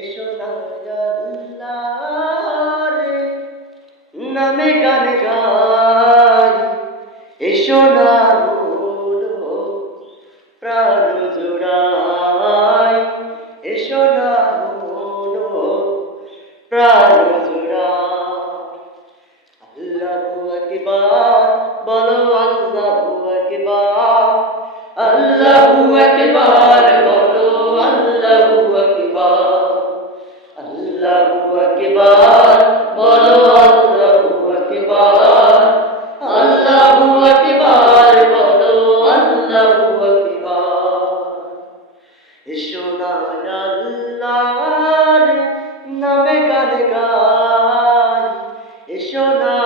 এসো না আল্লাহর নামে গান গাই, এসো না বলো প্রাণ জোড়াই, এসো না বলো প্রাণ জোড়াই। আল্লাহু আকবার বলো, আল্লাহু আকবার, আল্লাহু আকবার বলো, আল্লাহু আকবার, আল্লাহু আকবার বলো, আল্লাহু আকবার, আল্লাহু আকবার বলো, আল্লাহু আকবার। এসো না আল্লাহর নামে গান গাই, এসো না